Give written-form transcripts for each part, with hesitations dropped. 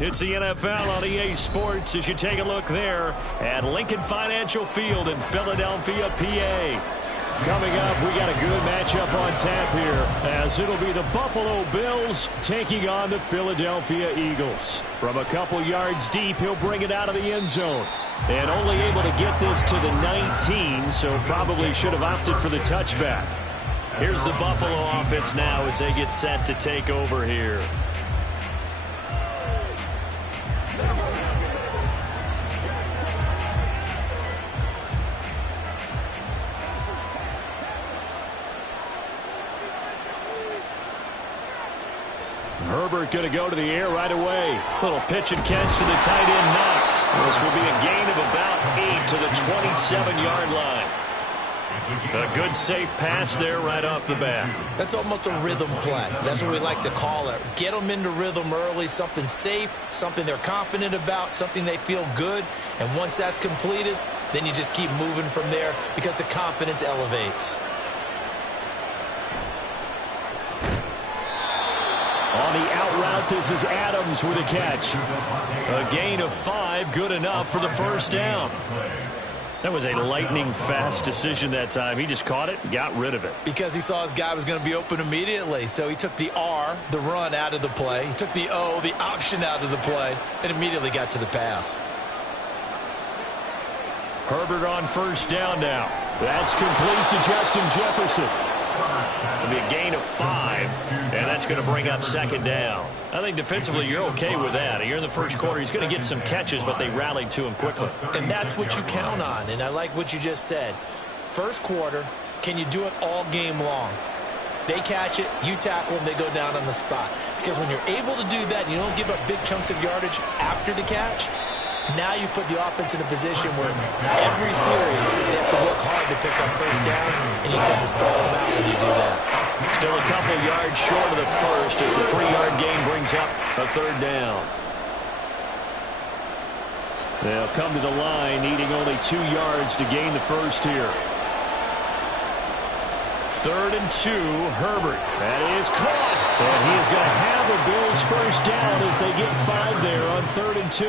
It's the NFL on EA Sports as you take a look there at Lincoln Financial Field in Philadelphia, PA. Coming up, we got a good matchup on tap here as it'll be the Buffalo Bills taking on the Philadelphia Eagles. From a couple yards deep, he'll bring it out of the end zone. And only able to get this to the 19, so probably should have opted for the touchback. Here's the Buffalo offense now as they get set to take over here. Herbert going to go to the air right away. Little pitch and catch to the tight end, Knox. This will be a gain of about 8 to the 27-yard line. A good safe pass there right off the bat. That's almost a rhythm play. That's what we like to call it. Get them into rhythm early, something safe, something they're confident about, something they feel good. And once that's completed, then you just keep moving from there because the confidence elevates. On the out route, this is Adams with a catch. A gain of 5, good enough for the first down. That was a lightning-fast decision that time. He just caught it and got rid of it. Because he saw his guy was going to be open immediately. So he took the R, the run, out of the play. He took the O, the option, out of the play, and immediately got to the pass. Herbert on first down now. That's complete to Justin Jefferson. It'll be a gain of 5, and that's going to bring up second down. I think defensively you're okay with that. Here in the first quarter, he's going to get some catches, but they rallied to him quickly. And that's what you count on, and I like what you just said. First quarter, can you do it all game long? They catch it, you tackle them, they go down on the spot. Because when you're able to do that, and you don't give up big chunks of yardage after the catch, now you put the offense in a position where every series they have to work hard to pick up first downs, and you tend to stall them out when you do that. Still a couple yards short of the first as the 3-yard gain brings up a third down. They'll come to the line needing only 2 yards to gain the first here. 3rd and 2, Herbert. That is caught. And he is going to have the Bills first down as they get 5 there on 3rd and 2.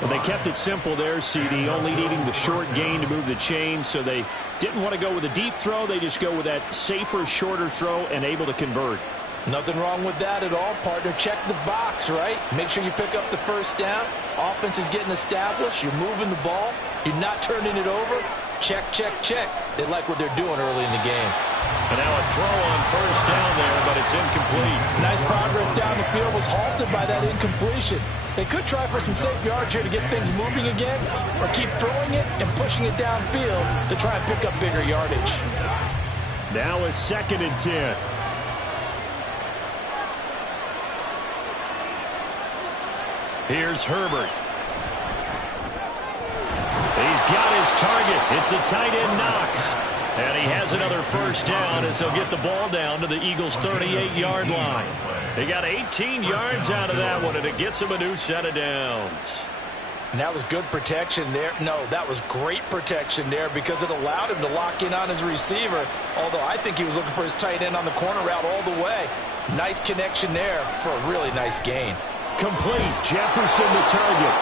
Well, they kept it simple there, CD, only needing the short gain to move the chain, so they didn't want to go with a deep throw. They just go with that safer, shorter throw and able to convert. Nothing wrong with that at all, partner. Check the box, right? Make sure you pick up the first down. Offense is getting established. You're moving the ball. You're not turning it over. Check, check, check. They like what they're doing early in the game. And now a throw on first down there, but it's incomplete. Nice progress down the field, was halted by that incompletion. They could try for some safe yards here to get things moving again, or keep throwing it and pushing it downfield to try and pick up bigger yardage. Now a 2nd and 10. Here's Herbert. He's got his target. It's the tight end, Knox. And he has another first down as he'll get the ball down to the Eagles' 38-yard line. They got 18 yards out of that one, and it gets him a new set of downs. And that was good protection there. No, that was great protection there because it allowed him to lock in on his receiver, although I think he was looking for his tight end on the corner route all the way. Nice connection there for a really nice gain. Complete. Jefferson the target.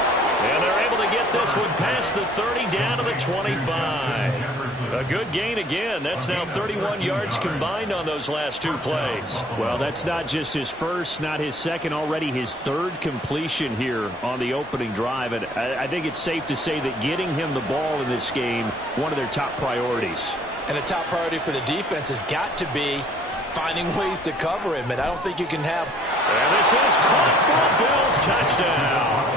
And they're able to get this one past the 30 down to the 25. A good gain again. That's now 31 yards combined on those last 2 plays. Well, that's not just his first, not his second, already his 3rd completion here on the opening drive. And I think it's safe to say that getting him the ball in this game, one of their top priorities. And a top priority for the defense has got to be finding ways to cover him. And I don't think you can have... And this is caught for a Bills touchdown.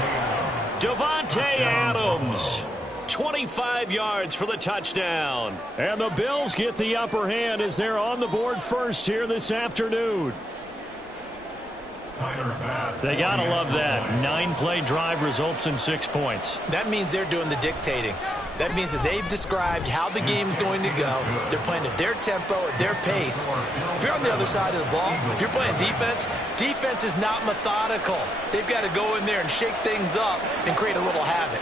Davante Adams. 25 yards for the touchdown. And the Bills get the upper hand as they're on the board first here this afternoon. They got to love that. 9-play drive results in 6 points. That means they're doing the dictating. That means that they've described how the game's going to go. They're playing at their tempo, at their pace. If you're on the other side of the ball, if you're playing defense, defense is not methodical. They've got to go in there and shake things up and create a little havoc.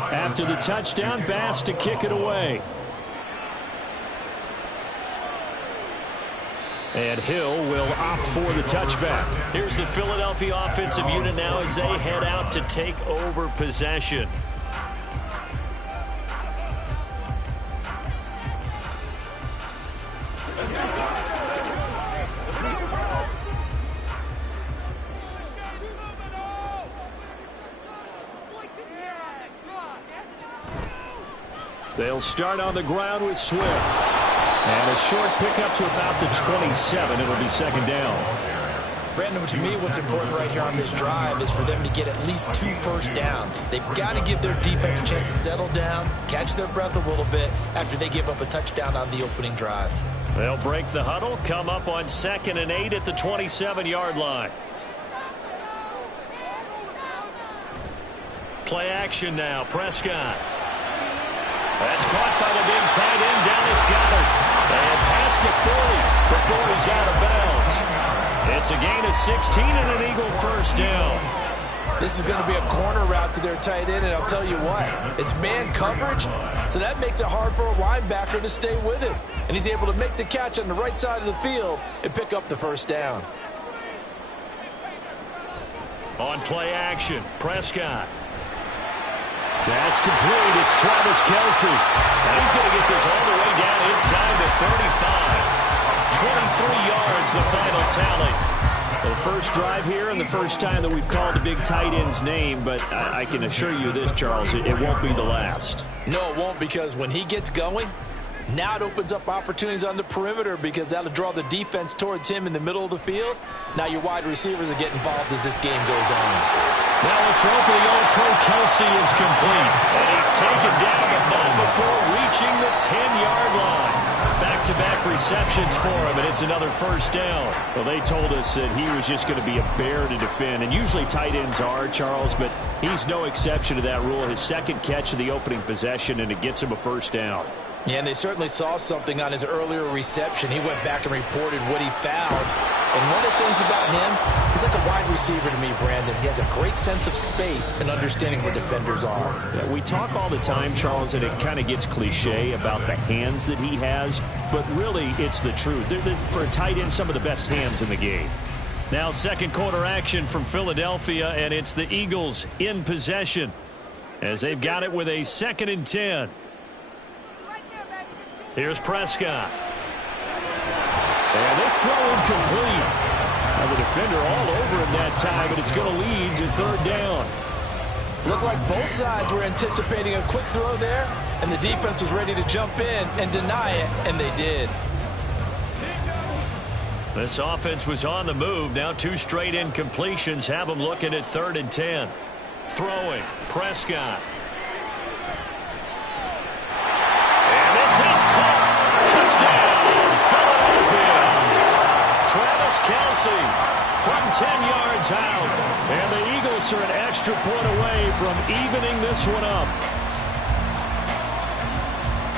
After the touchdown, Bass to kick it away. And Hill will opt for the touchback. Here's the Philadelphia offensive unit now as they head out to take over possession. They'll start on the ground with Swift. And a short pickup to about the 27. It'll be second down. Brandon, to me, what's important right here on this drive is for them to get at least 2 first downs. They've got to give their defense a chance to settle down, catch their breath a little bit after they give up a touchdown on the opening drive. They'll break the huddle, come up on 2nd and 8 at the 27-yard line. Play action now. Prescott. That's caught by the big tight end, Dallas Goedert. And past the 40 before he's out of bounds. It's a gain of 16 and an Eagle first down. This is going to be a corner route to their tight end, and I'll tell you what, it's man coverage, so that makes it hard for a linebacker to stay with him. And he's able to make the catch on the right side of the field and pick up the first down. On play action, Prescott. That's complete. It's Travis Kelce. And he's going to get this all the way down inside the 35. 23 yards, the final tally. The first drive here and the first time that we've called the big tight end's name, but I can assure you this, Charles, it won't be the last. No, it won't, because when he gets going, now it opens up opportunities on the perimeter because that'll draw the defense towards him in the middle of the field. Now your wide receivers will get involved as this game goes on. Now the throw for the All-Pro Kelce is complete. And he's taken down, but not before reaching the 10-yard line. Back-to-back receptions for him, and it's another first down. Well, they told us that he was just going to be a bear to defend, and usually tight ends are, Charles, but he's no exception to that rule. His second catch of the opening possession, and it gets him a first down. Yeah, and they certainly saw something on his earlier reception. He went back and reported what he found. And one of the things about him, he's like a wide receiver to me, Brandon. He has a great sense of space and understanding where defenders are. Yeah, we talk all the time, Charles, and it kind of gets cliche about the hands that he has, but really it's the truth. For a tight end, some of the best hands in the game. Now second quarter action from Philadelphia, and it's the Eagles in possession as they've got it with a 2nd and 10. Here's Prescott. And this throw incomplete. Now the defender all over him that time, but it's going to lead to 3rd down. Looked like both sides were anticipating a quick throw there, and the defense was ready to jump in and deny it, and they did. This offense was on the move. Now 2 straight incompletions have them looking at 3rd and 10. Throwing, Prescott. This is caught. Touchdown, Philadelphia. Travis Kelce from 10 yards out. And the Eagles are an extra point away from evening this one up.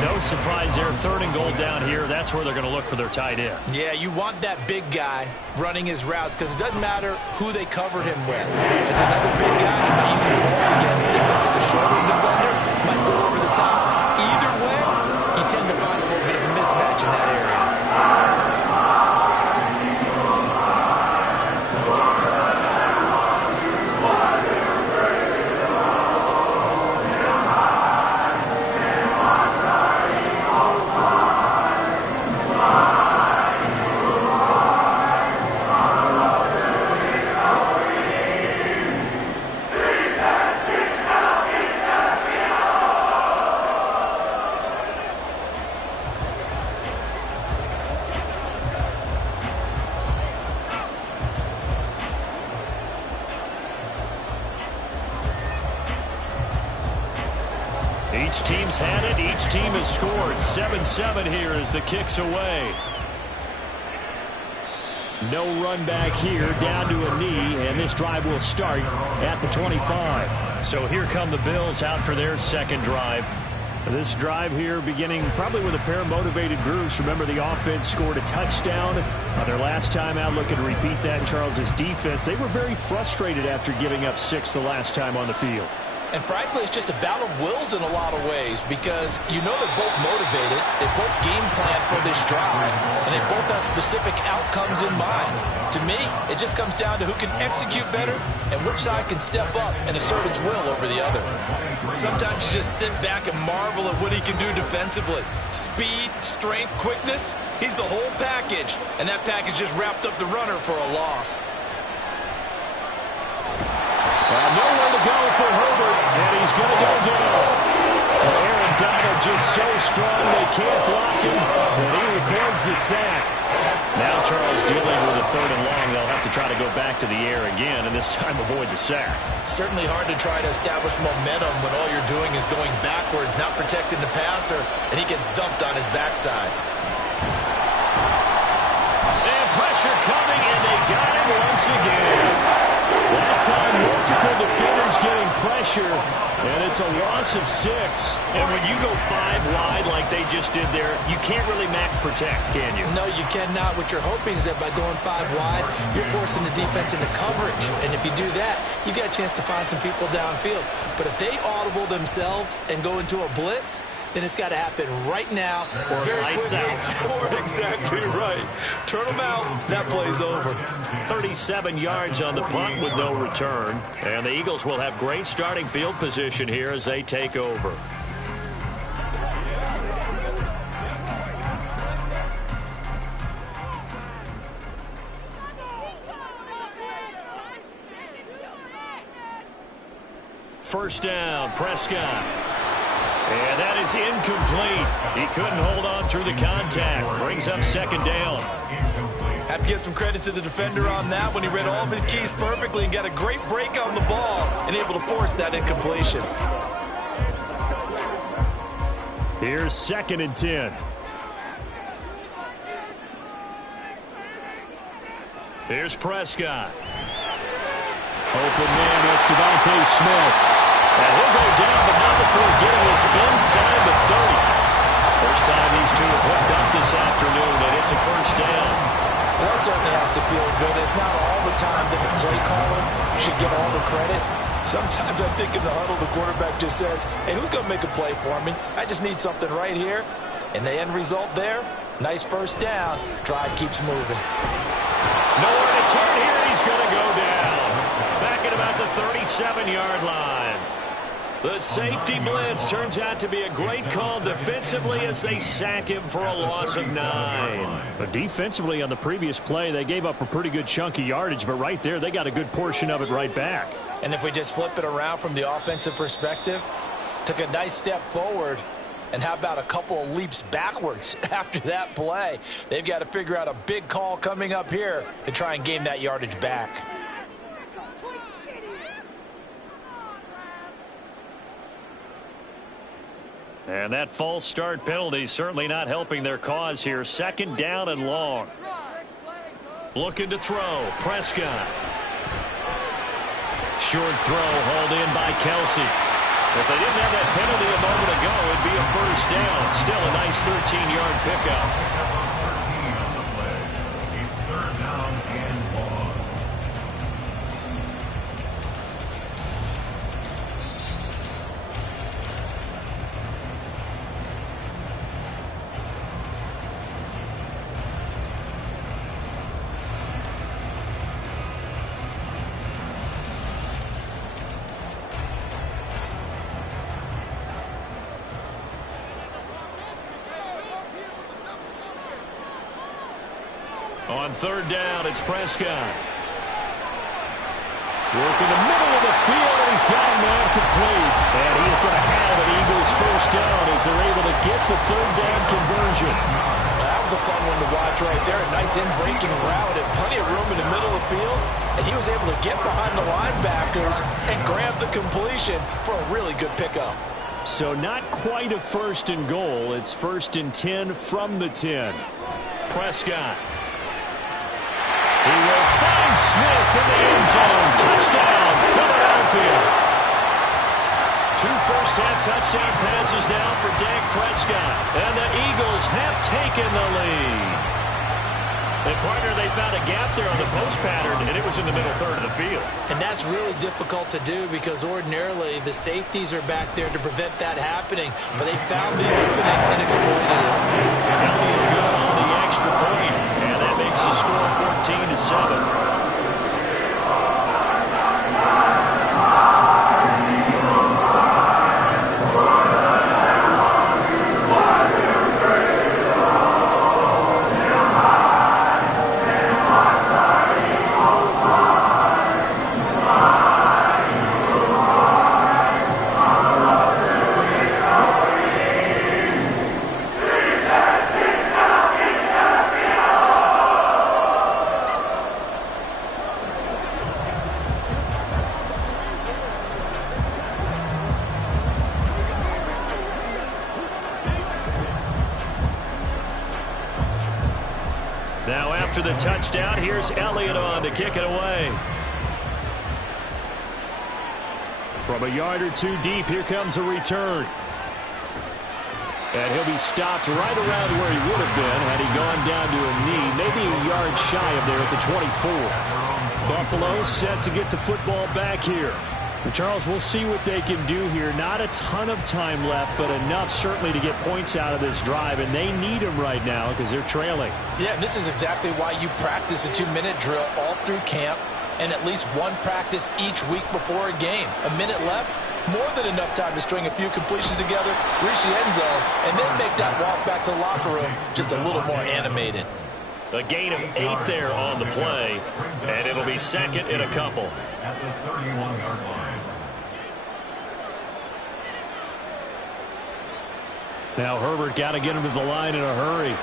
No surprise there. 3rd and goal down here. That's where they're going to look for their tight end. Yeah, you want that big guy running his routes because it doesn't matter who they cover him with. If it's another big guy, he might use his bulk against him. If it's a shorter defender, might go over the top. Either way, you tend to find a little bit of a mismatch in that area. Each team's had it. Each team has scored. 7-7 here as the kick's away. No run back here, down to a knee, and this drive will start at the 25. So here come the Bills out for their second drive. This drive here beginning probably with a pair of motivated groups. Remember, the offense scored a touchdown on their last time out. Looking to repeat that in Charles' defense. They were very frustrated after giving up 6 the last time on the field. And frankly, it's just a battle of wills in a lot of ways because you know they're both motivated, they both game plan for this drive, and they both have specific outcomes in mind. To me, it just comes down to who can execute better and which side can step up and assert its will over the other. Sometimes you just sit back and marvel at what he can do defensively. Speed, strength, quickness, he's the whole package, and that package just wrapped up the runner for a loss. Nowhere to go for Herbert, and he's going to go down. Aaron Donald just so strong they can't block him, and he records the sack. Now Charles dealing with a 3rd and long. They'll have to try to go back to the air again, and this time avoid the sack. Certainly hard to try to establish momentum when all you're doing is going backwards, not protecting the passer, and he gets dumped on his backside. And pressure coming, and they got him once again. That's how multiple defenders getting pressure, and it's a loss of 6. And when you go 5 wide like they just did there, you can't really max protect, can you? No, you cannot. What you're hoping is that by going 5 wide, you're forcing the defense into coverage. And if you do that, you got a chance to find some people downfield. But if they audible themselves and go into a blitz, then it's got to happen right now or very lights quickly. out. Or exactly right. Turn them out. That play's over. 37 yards on the punt with no return. And the Eagles will have great starting field position here as they take over. First down, Prescott. And that is incomplete. He couldn't hold on through the contact. Brings up 2nd down. Have to give some credit to the defender on that when he read all of his keys perfectly and got a great break on the ball and able to force that incompletion. Here's 2nd and 10. Here's Prescott. Open man, that's Devontae Smith. And he'll go down, but not before getting us inside the 30. First time these two have hooked up this afternoon, and it's a first down. Well, that certainly has to feel good. It's not all the time that the play caller should get all the credit. Sometimes I think in the huddle, the quarterback just says, hey, who's going to make a play for me? I just need something right here. And the end result there, nice first down. Drive keeps moving. Nowhere to turn here. He's going to go down. Back at about the 37-yard line. The safety blitz turns out to be a great call defensively as they sack him for a loss of 9. But defensively on the previous play, they gave up a pretty good chunk of yardage, but right there, they got a good portion of it right back. And if we just flip it around from the offensive perspective, took a nice step forward, and how about a couple of leaps backwards after that play? They've got to figure out a big call coming up here to try and gain that yardage back. And that false start penalty certainly not helping their cause here. 2nd down and long. Looking to throw. Prescott. Short throw hauled in by Kelsey. If they didn't have that penalty a moment ago, it'd be a first down. Still a nice 13-yard pickup. On 3rd down, it's Prescott. Working the middle of the field, and he's got a man complete. And he is going to have an Eagles first down as they're able to get the 3rd down conversion. Well, that was a fun one to watch right there. A nice in-breaking route and plenty of room in the middle of the field. And he was able to get behind the linebackers and grab the completion for a really good pickup. So not quite a first and goal. It's first and 10 from the 10. Prescott. He will find Smith in the end zone. Touchdown, Philadelphia. 2 first-half touchdown passes now for Dak Prescott. And the Eagles have taken the lead. And, partner, they found a gap there on the post pattern, and it was in the middle third of the field. And that's really difficult to do because ordinarily the safeties are back there to prevent that happening. But they found the opening and exploited it. Elliott good on the extra point, and that makes the score 14-7. Now after the touchdown, here's Elliott on to kick it away. From a yard or two deep, here comes a return. And he'll be stopped right around where he would have been had he gone down to a knee, maybe a yard shy of there at the 24. Buffalo set to get the football back here. Charles, we'll see what they can do here. Not a ton of time left, but enough certainly to get points out of this drive, and they need them right now because they're trailing. Yeah, this is exactly why you practice a 2-minute drill all through camp and at least one practice each week before a game. A minute left, more than enough time to string a few completions together, reach the end zone, and then make that walk back to the locker room just a little more animated. A gain of 8 there on the play, and it'll be second in a couple. At the 31-yard line. Now Herbert got to get him to the line in a hurry.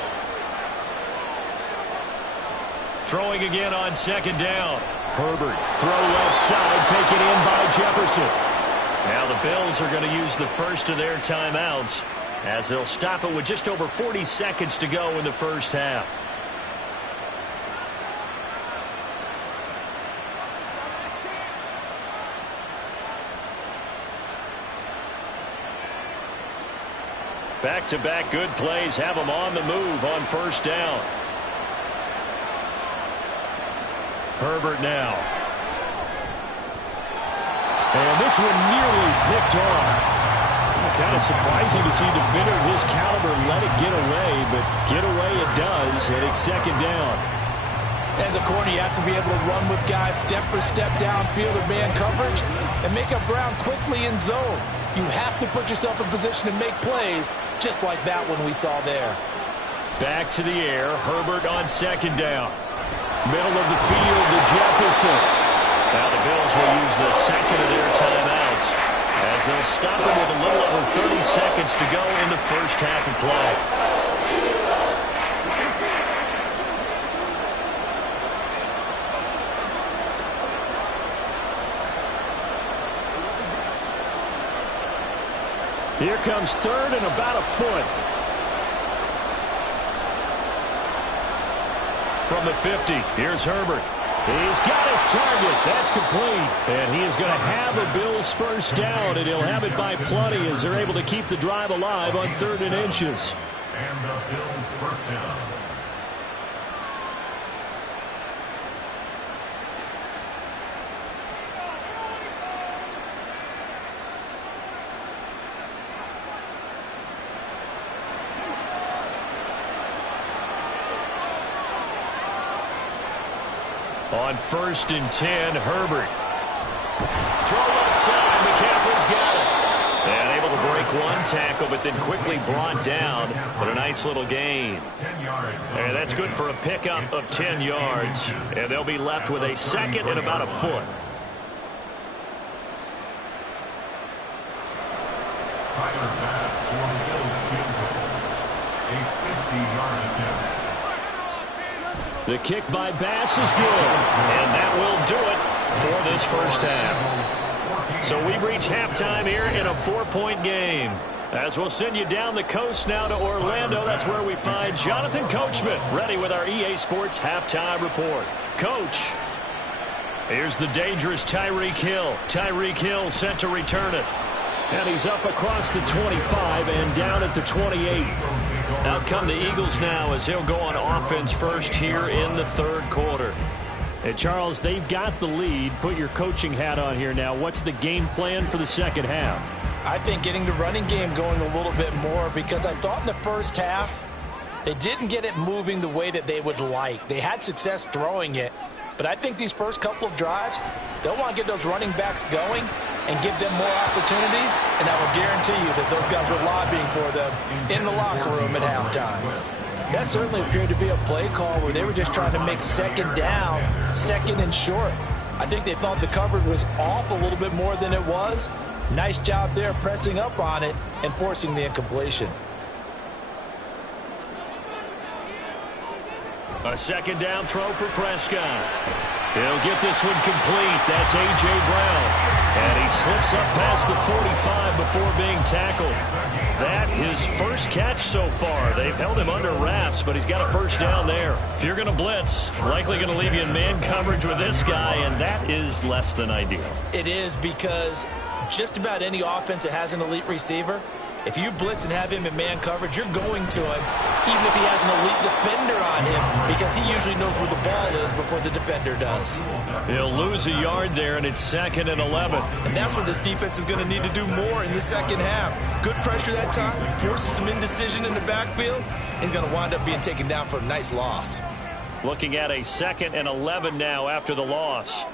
Throwing again on second down. Herbert, throw left side, taken in by Jefferson. Now the Bills are going to use the first of their timeouts as they'll stop it with just over 40 seconds to go in the first half. Back-to-back good plays have them on the move on first down. Herbert now. And this one nearly picked off. Kind of surprising to see a defender of his caliber let it get away, but get away it does, and it's second down. As a corner, you have to be able to run with guys step for step downfield or man coverage and make up ground quickly in zone. You have to put yourself in position to make plays, just like that one we saw there. Back to the air, Herbert on second down. Middle of the field to Jefferson. Now the Bills will use the second of their timeouts as they'll stop it with a little over 30 seconds to go in the first half of play. Here comes third and about a foot. From the 50, here's Herbert. He's got his target. That's complete. And he is going to have a Bills first down, and he'll have it by plenty as they're able to keep the drive alive on 3rd and inches. And the Bills first down. On 1st and 10, Herbert. Throw left side. McCaffrey's got it. And able to break one tackle, but then quickly brought down. But a nice little gain. And that's good for a pickup of 10 yards. And they'll be left with a second and about a foot. Tyler Bass for the Bills field goal. A 50-yard attempt. The kick by Bass is good. And that will do it for this first half. So we've reached halftime here in a 4-point game. As we'll send you down the coast now to Orlando, that's where we find Jonathan Coachman, ready with our EA Sports Halftime Report. Coach, here's the dangerous Tyreek Hill. Tyreek Hill set to return it. And he's up across the 25 and down at the 28. Out come the Eagles now as he'll go on offense first here in the third quarter. Hey, Charles, they've got the lead. Put your coaching hat on here now. What's the game plan for the second half? I think getting the running game going a little bit more, because I thought in the first half they didn't get it moving the way that they would like. They had success throwing it, but I think these first couple of drives, they'll want to get those running backs going and give them more opportunities, and I will guarantee you that those guys were lobbying for them in the locker room at halftime. That certainly appeared to be a play call where they were just trying to make second down, second and short. I think they thought the coverage was off a little bit more than it was. Nice job there pressing up on it and forcing the incompletion. A second down throw for Prescott. He'll get this one complete. That's A.J. Brown. And he slips up past the 45 before being tackled. That his first catch so far. They've held him under wraps, but he's got a first down there. If you're going to blitz, likely going to leave you in man coverage with this guy, and that is less than ideal. It is, because just about any offense that has an elite receiver, if you blitz and have him in man coverage, you're going to him, even if he has an elite defender on him, because he usually knows where the ball is before the defender does. He'll lose a yard there, and it's 2nd and 11. And that's what this defense is going to need to do more in the second half. Good pressure that time, forces some indecision in the backfield. He's going to wind up being taken down for a nice loss. Looking at a 2nd and 11 now after the loss.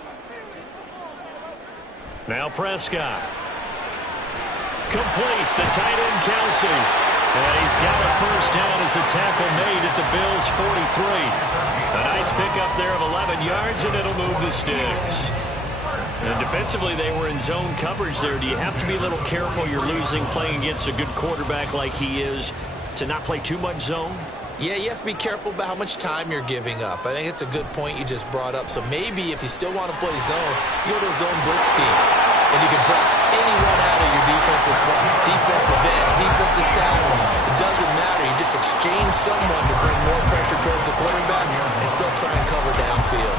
Now Prescott. Complete, the tight end Kelsey. And he's got a first down as a tackle made at the Bills' 43. A nice pickup there of 11 yards, and it'll move the sticks. And defensively, they were in zone coverage there. Do you have to be a little careful? You're losing playing against a good quarterback like he is to not play too much zone? Yeah, you have to be careful about how much time you're giving up. I think it's a good point you just brought up. So maybe if you still want to play zone, you go to a zone blitz scheme. And you can draft anyone out of your defensive front, defensive end, defensive tackle. It doesn't matter. You just exchange someone to bring more pressure towards the quarterback and still try and cover downfield.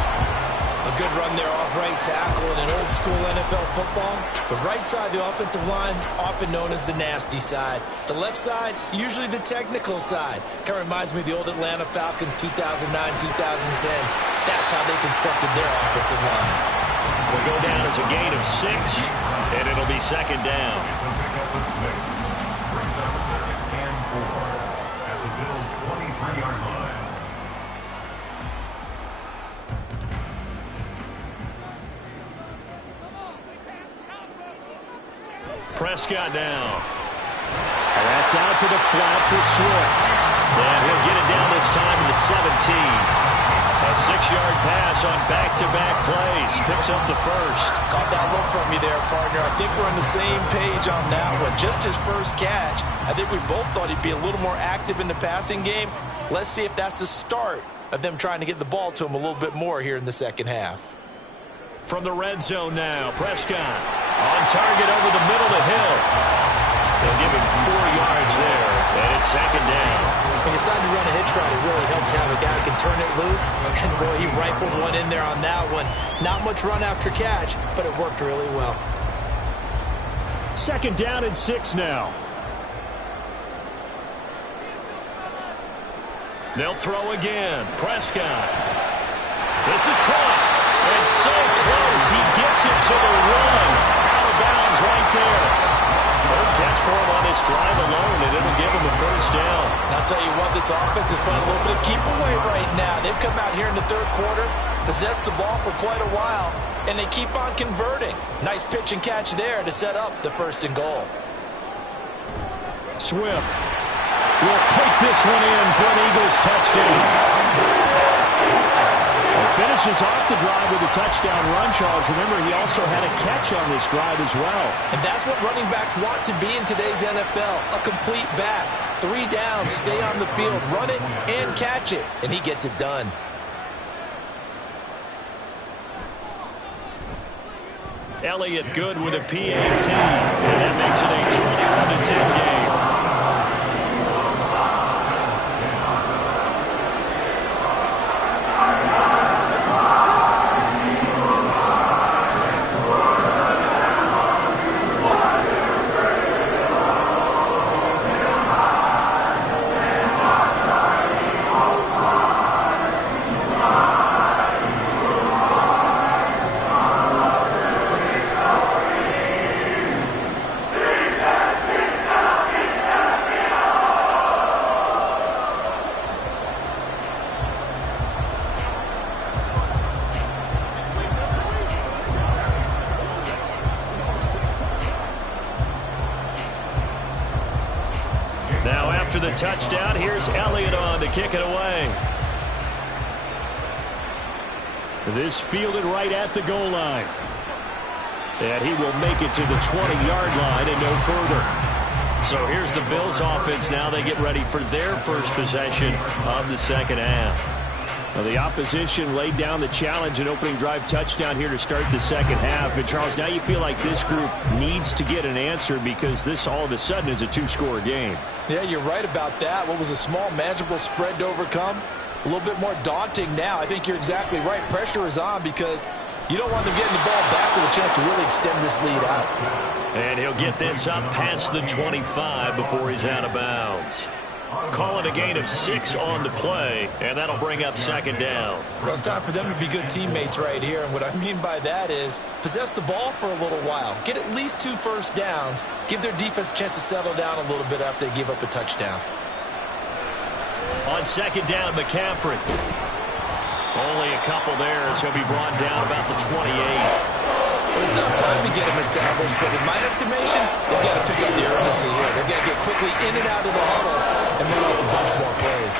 A good run there off right tackle in an old school NFL football. The right side of the offensive line, often known as the nasty side. The left side, usually the technical side. Kind of reminds me of the old Atlanta Falcons 2009-2010. That's how they constructed their offensive line. Will go down as a gain of 6, and it'll be 2nd down. Brings up 2nd and 4 at the Bills' 23-yard line. Prescott now. That's out to the flat for Swift. And he'll get it down this time to the 17. A 6-yard pass on back-to-back plays. Picks up the first. Caught that look from you there, partner. I think we're on the same page on that one. Just his first catch. I think we both thought he'd be a little more active in the passing game. Let's see if that's the start of them trying to get the ball to him a little bit more here in the second half. From the red zone now, Prescott on target over the middle to Hill. They'll give him 4 yards there, and it's 2nd down. When you decide to run a hitch route, it really helps to have a guy who can turn it loose. And, boy, he rifled one in there on that one. Not much run after catch, but it worked really well. 2nd down and 6 now. They'll throw again. Prescott. This is caught. And so close. He gets it to the 1. Out of bounds right there. Third catch for him on this drive alone, and it'll give him a first down. And I'll tell you what, this offense is playing a little bit of keep away right now. They've come out here in the third quarter, possessed the ball for quite a while, and they keep on converting. Nice pitch and catch there to set up the 1st and goal. Swift will take this one in for an Eagles touchdown. Finishes off the drive with a touchdown run, Charles. Remember, he also had a catch on this drive as well. And that's what running backs want to be in today's NFL, a complete back. 3 downs, stay on the field, run it, and catch it. And he gets it done. Elliott good with a PAT, and that makes it a 21-10 game. Now after the touchdown, here's Elliott on to kick it away. This fielded right at the goal line. And he will make it to the 20-yard line and no further. So here's the Bills offense now. They get ready for their first possession of the second half. Well, the opposition laid down the challenge, an opening drive touchdown here to start the second half. And, Charles, now you feel like this group needs to get an answer because this all of a sudden is a two-score game. Yeah, you're right about that. What was a small, manageable spread to overcome? A little bit more daunting now. I think you're exactly right. Pressure is on because you don't want them getting the ball back with a chance to really extend this lead out. And he'll get this up past the 25 before he's out of bounds. Call it a gain of 6 on the play, and that'll bring up second down. Well, it's time for them to be good teammates right here, and what I mean by that is possess the ball for a little while. Get at least 2 first downs. Give their defense a chance to settle down a little bit after they give up a touchdown. On second down, McCaffrey. Only a couple there as he'll be brought down about the 28. Well, they still have time to get him established, but in my estimation, they've got to pick up the urgency here. They've got to get quickly in and out of the huddle and run off a bunch more plays.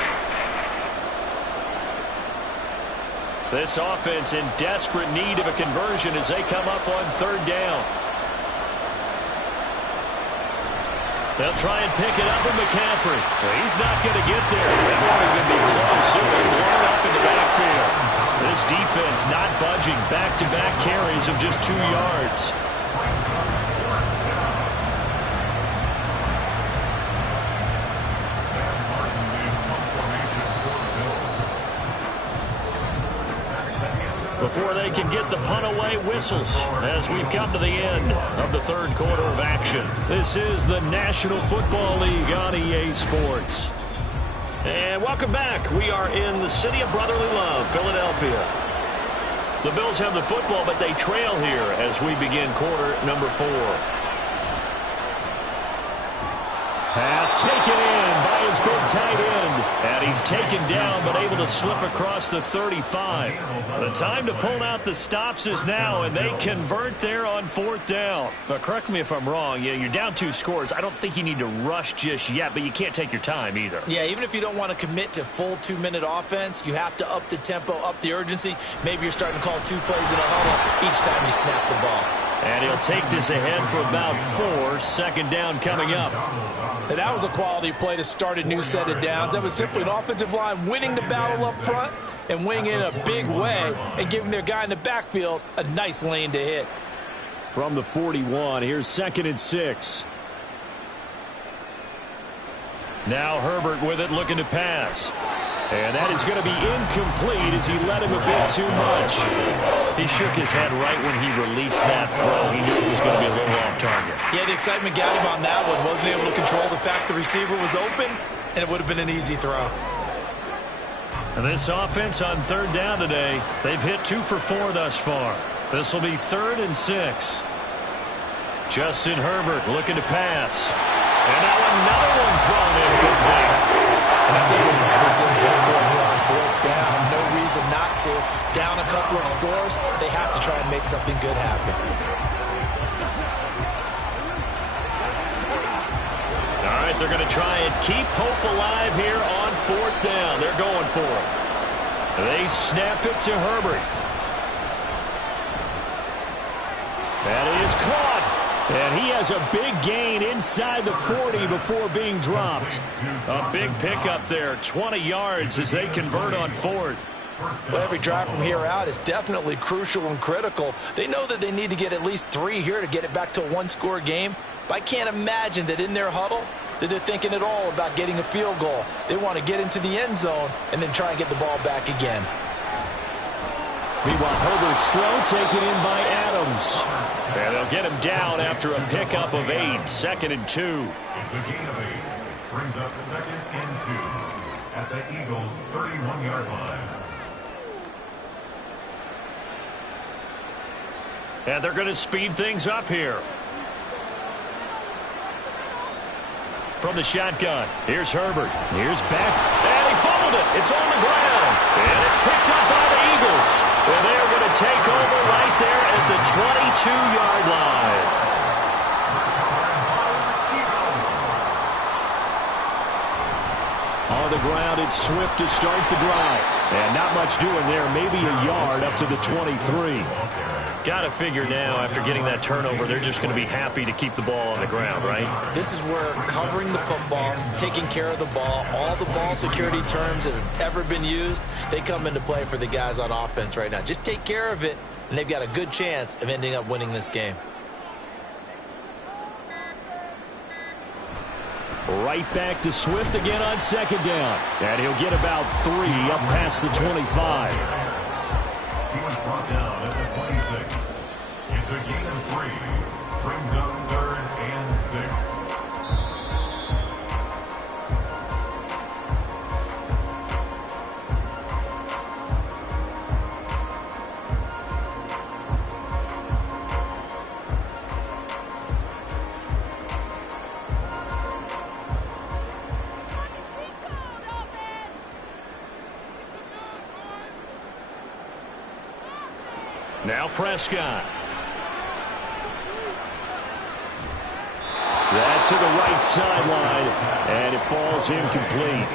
This offense in desperate need of a conversion as they come up on third down. They'll try and pick it up with McCaffrey. Well, he's not going to get there. That won't even be close. It was blown up in the backfield. This defense not budging. Back-to-back carries of just 2 yards. Before they can get the punt away, whistles as we've come to the end of the third quarter of action. This is the National Football League on EA Sports. And welcome back. We are in the city of brotherly love, Philadelphia. The Bills have the football, but they trail here as we begin quarter number 4. Pass taken in by his big tight end. And he's taken down but able to slip across the 35. The time to pull out the stops is now, and they convert there on fourth down. But correct me if I'm wrong. Yeah, you're down 2 scores. I don't think you need to rush just yet, but you can't take your time either. Yeah, even if you don't want to commit to full 2-minute offense, you have to up the tempo, up the urgency. Maybe you're starting to call 2 plays in a huddle each time you snap the ball. And he'll take this ahead for about 4. Second down coming up. And that was a quality play to start a new set of downs. That was simply an offensive line winning the battle up front and winning in a big way and giving their guy in the backfield a nice lane to hit. From the 41, here's 2nd and 6. Now Herbert with it, looking to pass. And that is going to be incomplete as he led him a bit too much. He shook his head right when he released that throw. He knew it was going to be a little off target. Yeah, the excitement got him on that one. Wasn't able to control the fact the receiver was open, and it would have been an easy throw. And this offense on third down today, they've hit 2 for 4 thus far. This will be 3rd and 6. Justin Herbert looking to pass. And now another one thrown incomplete. And I think we'll never see him go for it here on fourth down. No reason not to. Down a couple of scores, they have to try and make something good happen. All right, they're going to try and keep hope alive here on fourth down. They're going for it. They snap it to Herbert. That is caught. And he has a big gain inside the 40 before being dropped. A big pickup there, 20 yards as they convert on 4th. Well, every drive from here out is definitely crucial and critical. They know that they need to get at least 3 here to get it back to a one-score game. But I can't imagine that in their huddle that they're thinking at all about getting a field goal. They want to get into the end zone and then try and get the ball back again. Meanwhile, Herbert's throw taken in by Adams. And they'll get him down after a pickup of 8, 2nd and 2. It's a gain of 8. Brings up 2nd and 2 at the Eagles' 31-yard line. And they're going to speed things up here. From the shotgun, here's Herbert. Here's back, and he fumbled it. It's on the ground, and it's picked up by the Eagles. And they're going to take over right there at the 22-yard line. On the ground, it's Swift to start the drive. And not much doing there, maybe a yard up to the 23. Got to figure now, after getting that turnover, they're just going to be happy to keep the ball on the ground, right? This is where covering the football, taking care of the ball, all the ball security terms that have ever been used, they come into play for the guys on offense right now. Just take care of it, and they've got a good chance of ending up winning this game. Right back to Swift again on 2nd down. And he'll get about 3 up past the 25. He was brought down at the 26. It's a gain of 3. Brings up 3rd and 6. Now Prescott. That's to the right sideline, and it falls incomplete.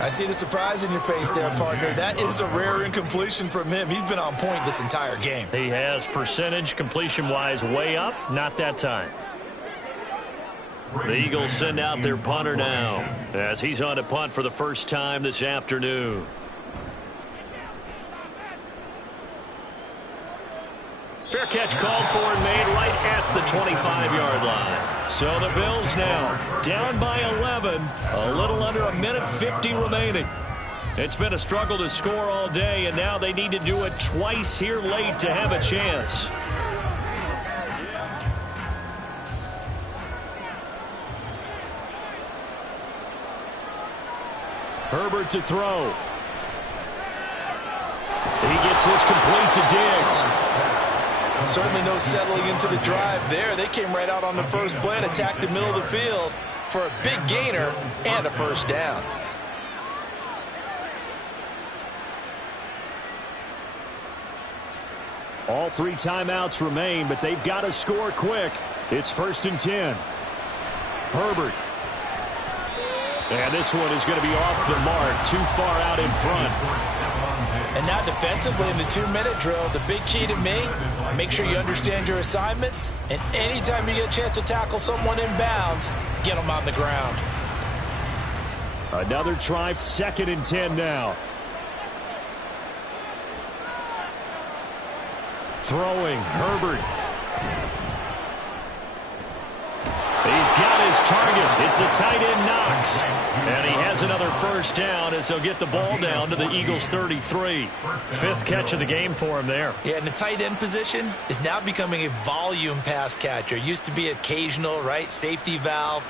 I see the surprise in your face there, partner. That is a rare incompletion from him. He's been on point this entire game. He has percentage completion-wise way up, not that time. The Eagles send out their punter now as he's on to punt for the first time this afternoon. Fair catch called for and made right at the 25-yard line. So the Bills now down by 11, a little under a minute 50 remaining. It's been a struggle to score all day, and now they need to do it twice here late to have a chance. Herbert to throw. He gets this complete to Diggs. Certainly no settling into the drive there. They came right out on the first play and attacked the middle of the field for a big gainer and a first down. All 3 timeouts remain, but they've got to score quick. It's 1st and 10. Herbert. And this one is going to be off the mark, too far out in front. And now defensively in the 2-minute drill, the big key to me, make sure you understand your assignments, and anytime you get a chance to tackle someone in bounds, get them on the ground. Another try, 2nd and 10 now. Throwing, Herbert. He's got his target. It's the tight end Knox. And he has another first down as he'll get the ball down to the Eagles' 33. 5th catch of the game for him there. Yeah, and the tight end position is now becoming a volume pass catcher. It used to be occasional, right? Safety valve.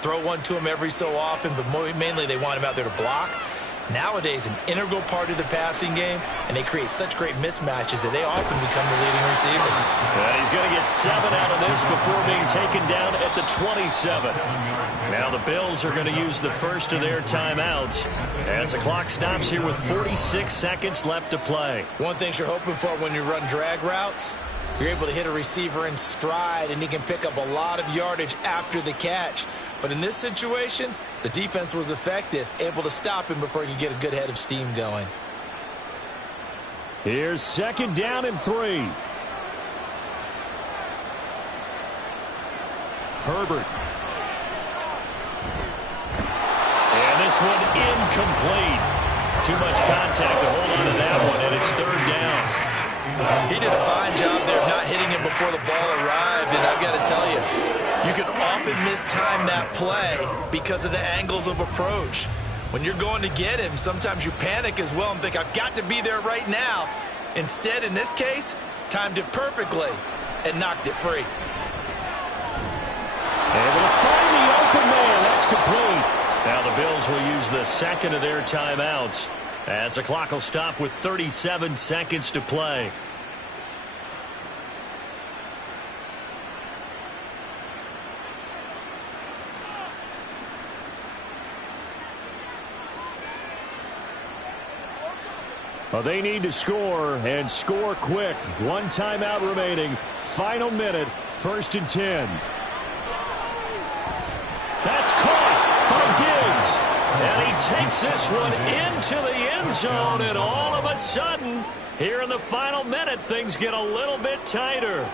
Throw one to him every so often, but mainly they want him out there to block. Nowadays, an integral part of the passing game, and they create such great mismatches that they often become the leading receiver. And he's going to get 7 out of this before being taken down at the 27. Now the Bills are going to use the first of their timeouts as the clock stops here with 46 seconds left to play. One thing you're hoping for when you run drag routes, you're able to hit a receiver in stride, and he can pick up a lot of yardage after the catch. But in this situation, the defense was effective, able to stop him before he could get a good head of steam going. Here's 2nd down and 3. Herbert. And this one incomplete. Too much contact to hold on to that one, and it's third down. He did a fine job there of not hitting him before the ball arrived, and I've got to tell you, you can often mistime that play because of the angles of approach. When you're going to get him, sometimes you panic as well and think, I've got to be there right now. Instead, in this case, timed it perfectly and knocked it free. Able to find the open man. That's complete. Now the Bills will use the second of their timeouts as the clock will stop with 37 seconds to play. Well, they need to score, and score quick. One timeout remaining. Final minute, 1st and 10. That's caught by Diggs. And he takes this one into the end zone, and all of a sudden, here in the final minute, things get a little bit tighter.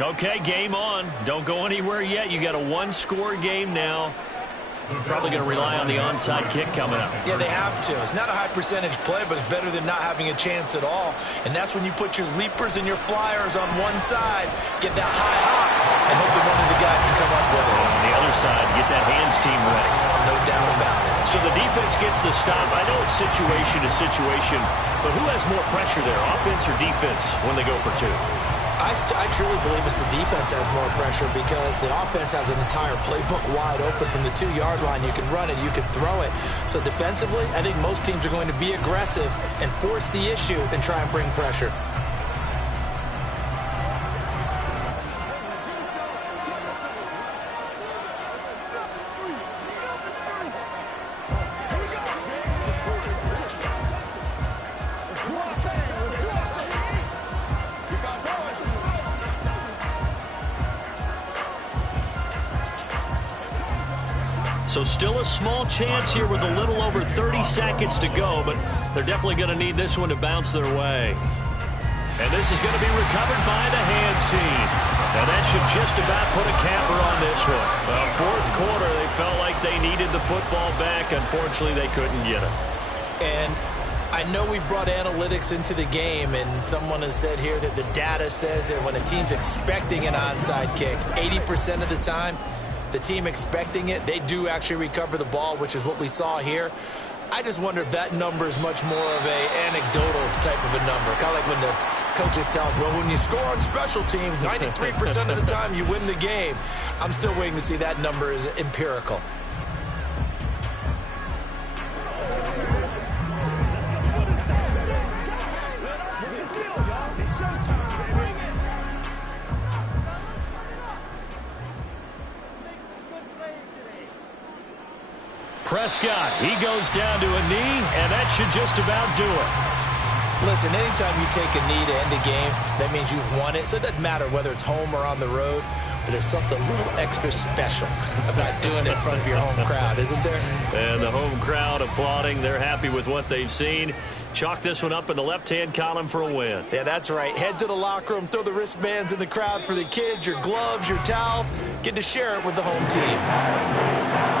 Okay, game on. Don't go anywhere yet. You got a one-score game now. Probably going to rely on the onside kick coming up. Yeah, they have to. It's not a high percentage play, but it's better than not having a chance at all. And that's when you put your leapers and your flyers on one side, get that high hop, and hope that one of the guys can come up with it. On the other side, get that hands team ready. No doubt about it. So the defense gets the stop. I know it's situation to situation, but who has more pressure there, offense or defense, when they go for two? I truly believe it's the defense has more pressure because the offense has an entire playbook wide open from the 2-yard line. You can run it, you can throw it. So defensively, I think most teams are going to be aggressive and force the issue and try and bring pressure. So still a small chance here with a little over 30 seconds to go, but they're definitely going to need this one to bounce their way. And this is going to be recovered by the hands team. And that should just about put a capper on this one. Well, fourth quarter, they felt like they needed the football back. Unfortunately, they couldn't get it. And I know we brought analytics into the game, and someone has said here that the data says that when a team's expecting an onside kick, 80% of the time, the team expecting it, they do actually recover the ball, which is what we saw here. I just wonder if that number is much more of a anecdotal type of a number. Kind of like when the coaches tell us, well, when you score on special teams, 93% of the time you win the game. I'm still waiting to see that number is empirical. Prescott, he goes down to a knee, and that should just about do it. Listen, anytime you take a knee to end a game, that means you've won it. So it doesn't matter whether it's home or on the road, but there's something a little extra special about doing it in front of your home crowd, isn't there? And the home crowd applauding. They're happy with what they've seen. Chalk this one up in the left-hand column for a win. Yeah, that's right. Head to the locker room, throw the wristbands in the crowd for the kids, your gloves, your towels. Get to share it with the home team.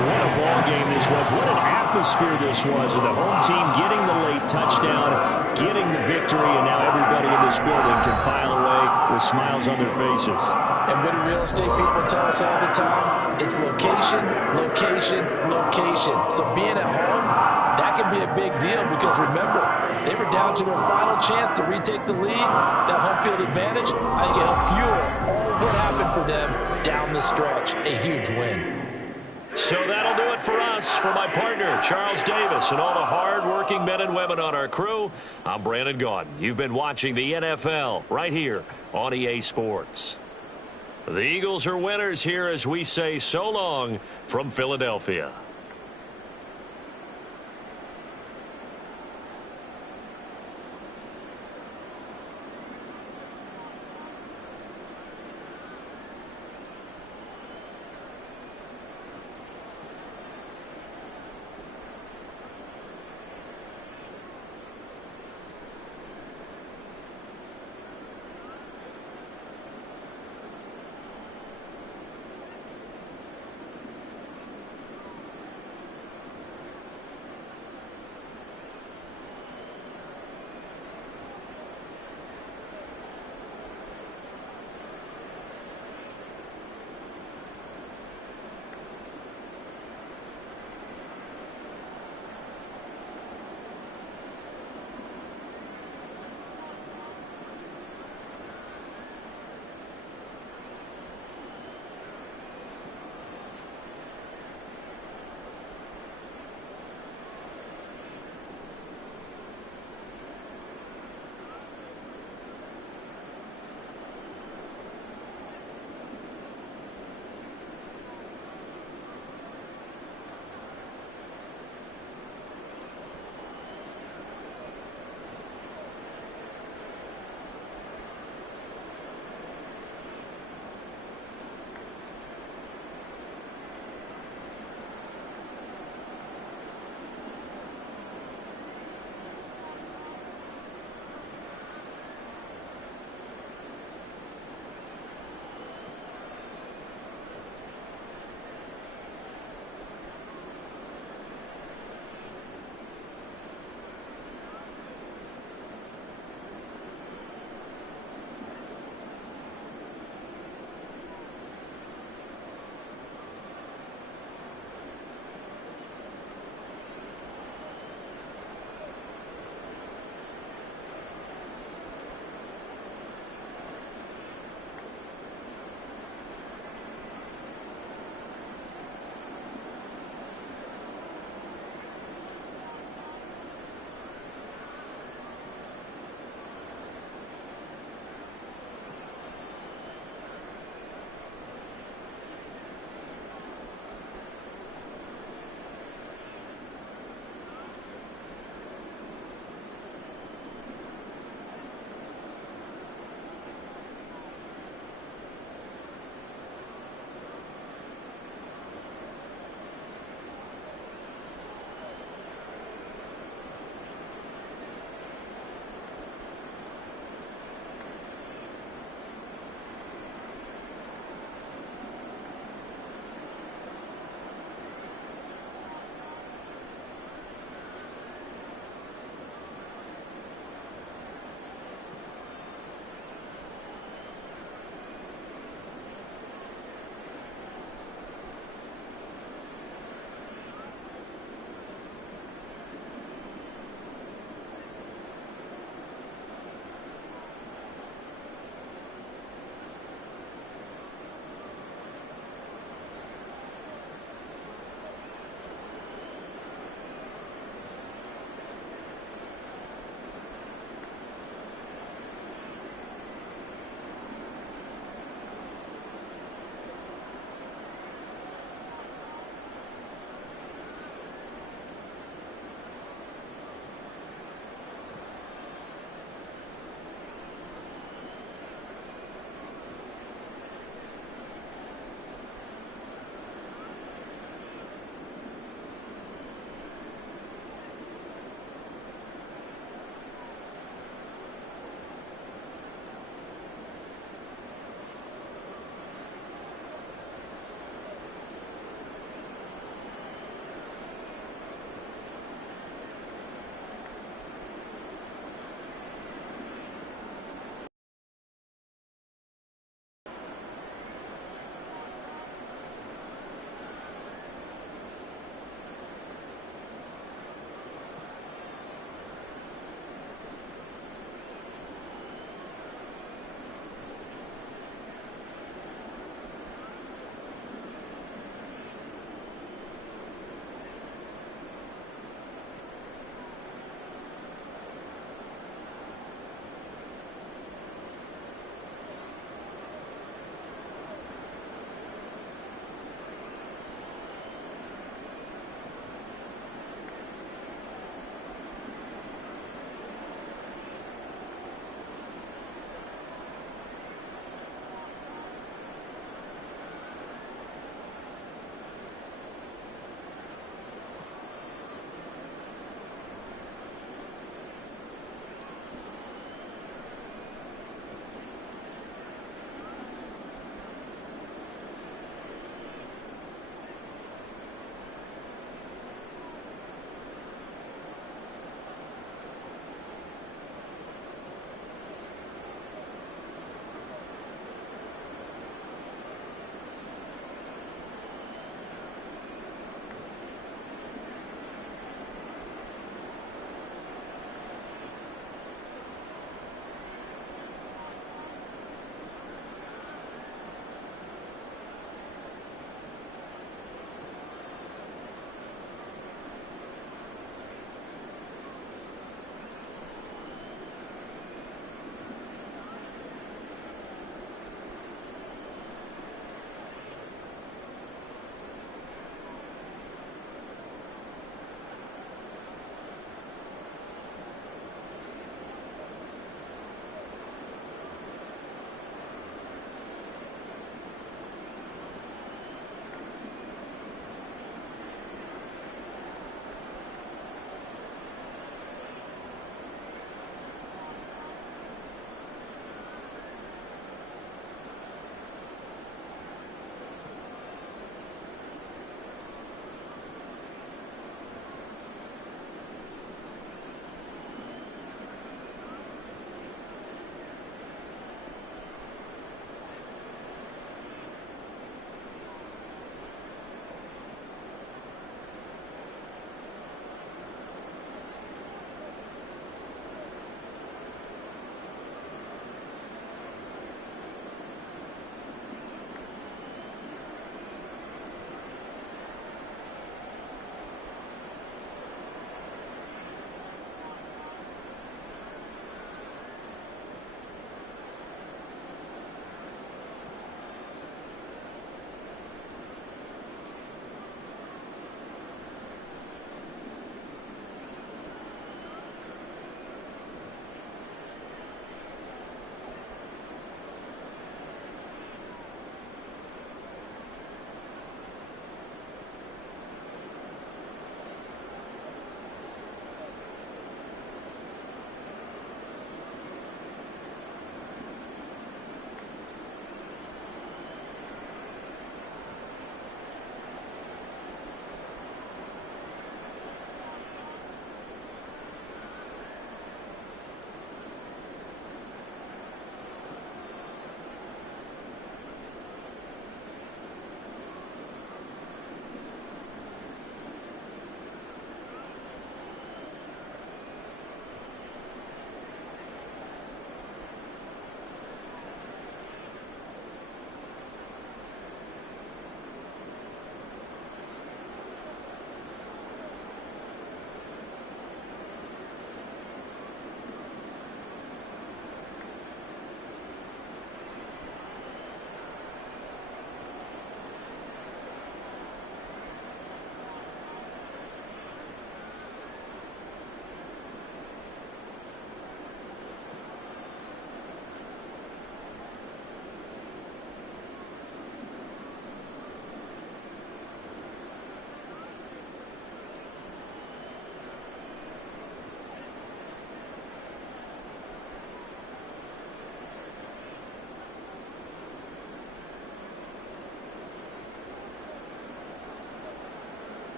What a ball game this was. What an atmosphere this was. And the home team getting the late touchdown, getting the victory, and now everybody in this building can file away with smiles on their faces. And what do real estate people tell us all the time? It's location, location, location. So being at home, that can be a big deal because remember, they were down to their final chance to retake the lead. That home field advantage, I think it helped fuel all what happened for them down the stretch. A huge win. So that'll do it for us. For my partner, Charles Davis, and all the hard-working men and women on our crew, I'm Brandon Gaudin. You've been watching the NFL right here on EA Sports. The Eagles are winners here as we say so long from Philadelphia.